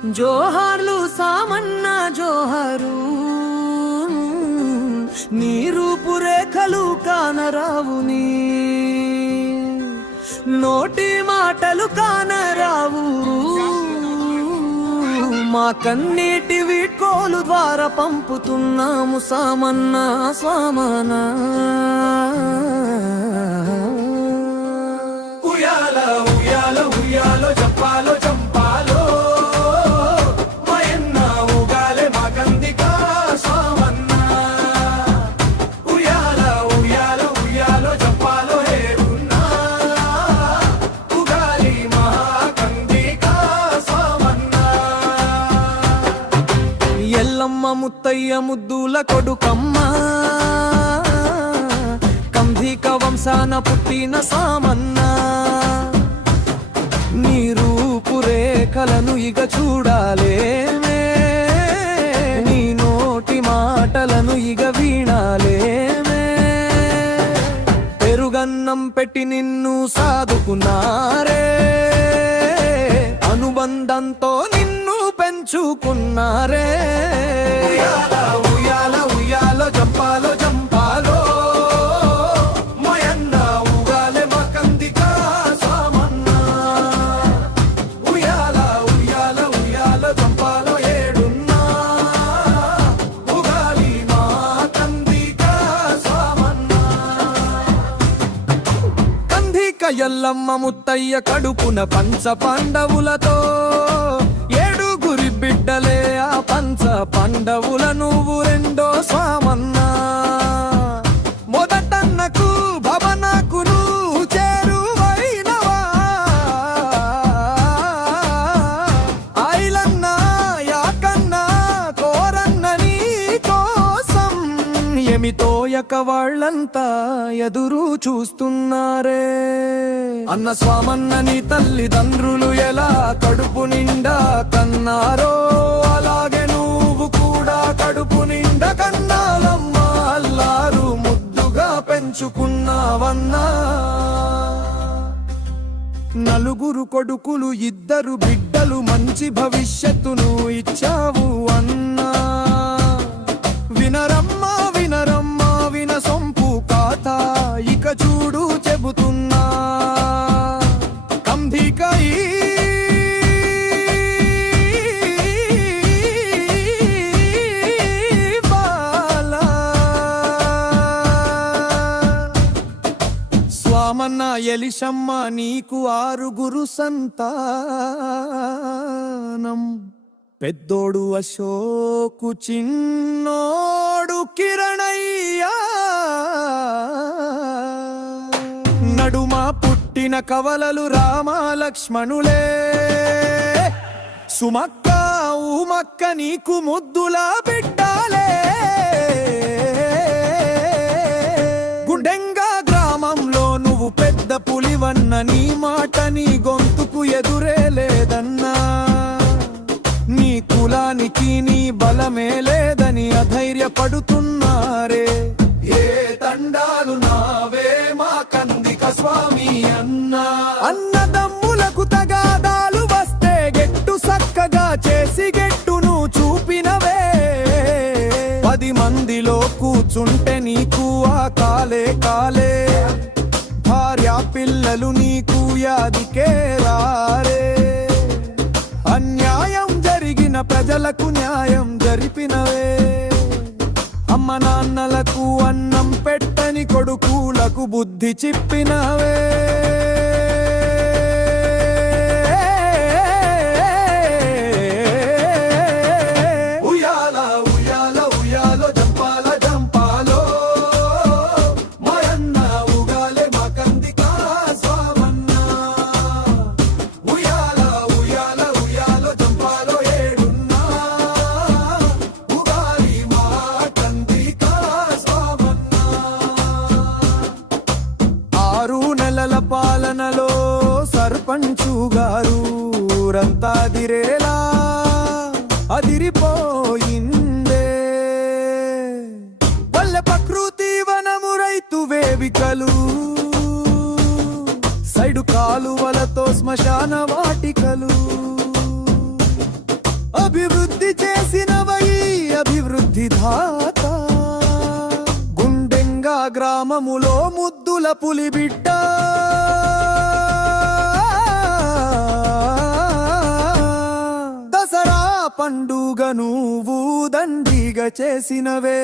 జోహార్లు సామన్న జోహారు, నీ రూపురేఖలు కానరావుని, నోటి మాటలు కానరావు, మా కన్నీటి వీడ్కోలు ద్వారా పంపుతున్నాము సామన్న స్వామన. ఉయ్యాల ఉయ్యాల ఉయ్యాలో జంపాలో జంపాలో మయన్న ఊగాలే మా కందిక స్వామన్న. ఉయ్యాల ఉయ్యాల ఉయ్యాలో జంపాలో హేరున్నా ఊగాలి మా కందిక స్వామన్న. ఎల్లమ్మ ముత్తయ్య ముద్దుల కొడుకమ్మ, కంధిక వంశాన పుట్టిన సామన్న. నీ రూపురేఖలను ఇక చూడాలేమే, నీ నోటి మాటలను ఇక వీణాలేమే. పెరుగన్నం పెట్టి నిన్ను సాదుకున్నారే, అనుబంధంతో నిన్ను పెంచుకున్నారే. ఉయ్యాల ఉయ్యాల ఉయ్యాలో జంపాలో జంపాలో మయన్న ఊగాలే మా కందిక స్వామన్న. ఉయ్యాల ఉయ్యాల ఉయ్యాలో జంపాలో ఏడున్నా ఊగాలి మా కందిక స్వామన్న. కంధిక ఎల్లమ్మ ముత్తయ్య కడుపున పంచ పాండవులతో ఏడుగురి బిడ్డలే ఆ పంచ పాండవుల నువ్వు రెండో స్వామన్న. మొదటన్నకు భవనకును చేరువైనవా, ఐలన్న యాకన్న కోరన్న నీ కోసం ఎమితోయక వాళ్ళంతా ఎదురు చూస్తున్నారే. అన్న స్వామన్న నీ తల్లిదండ్రులు ఎలా కడుపు నిండా కన్నారో, అలాగే నువ్వు కూడా కడుపు నిండా కన్నాలమ్మా. అల్లారు ముద్దుగా పెంచుకున్నావన్నా. నలుగురు కొడుకులు ఇద్దరు బిడ్డలు మంచి భవిష్యత్తును ఇచ్చావు అన్నా. వినరమ్మా వినరమ్మా విన సొంపు కాత, ఇక చూడు చెబుతున్నా. కంధికై బాల స్వామన్న ఎలిశమ్మ నీకు ఆరుగురు సంతానం. పెద్దోడు అశోకు, చిన్నోడు కిరణయ్యా, నడుమ పుట్టిన కవలలు రామలక్ష్మణులే. సుమక్క ఉమక్క నీకు ముద్దులా బిడ్డాలే. గుండెంగా గ్రామంలో నువ్వు పెద్ద పులివన్న, నీ మాట నీ గొంతుకు ఎదురే లేదన్నా. నీ కులానికి నీ బలమే లేదని అధైర్యపడుతున్నారే. ఏ తండాలు నావే మా కందిక స్వామి అన్నా. అన్నదమ్ములకు తగాదాలు వస్తే గెట్టు సక్కగా చేసి గెట్టును చూపినవే. 10 మందిలో కూర్చుంటే నీకు ఆ కాలే కాలే, భార్య పిల్లలు నీకు యాదికే రారే. అన్యాయం జరిగిన ప్రజలకు న్యాయం జరిపినవే. అమ్మ నాన్నలకు అన్నం పెట్టని కొడుకులకు బుద్ధి చెప్పినవే. ఉయ్యాల ఉయ్యాల ఉయ్యాలో జంపాల జంపాలో మయన్న ఊగాలే మా కందిక స్వామన్న. ఉయ్యాల ఉయ్యాల ఉయ్యాలో జంపాలో ఏడున్నా ఊగాలి మా కందిక స్వామన్న. 6 నెలల పాలనలో సర్పంచు గారు ఊరంతా దిరేలా అదిరిపోయిందే. పల్లె ప్రకృతి వనము రైతు వేదికలు, సైడు కాలువలతో శ్మశాన వాటికలు. గ్రామములో ముద్దుల పులిబిడ్డ దసరా పండుగ నువ్వు దండిగా చేసినవే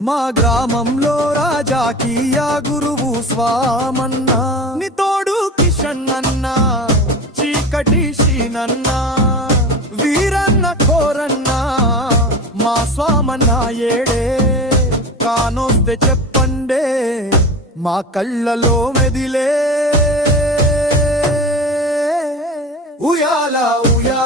మా గ్రామంలో రాజాకి ఆ గురువు స్వామన్న నీ తోడు కిషన్ అన్న చీకటి శ్రీనన్న వీరన్న కోరన్న మా స్వామన్న ఏడే కానొస్తే చెప్పండే మా కళ్ళలో మెదిలే ఉయాల ఉయాల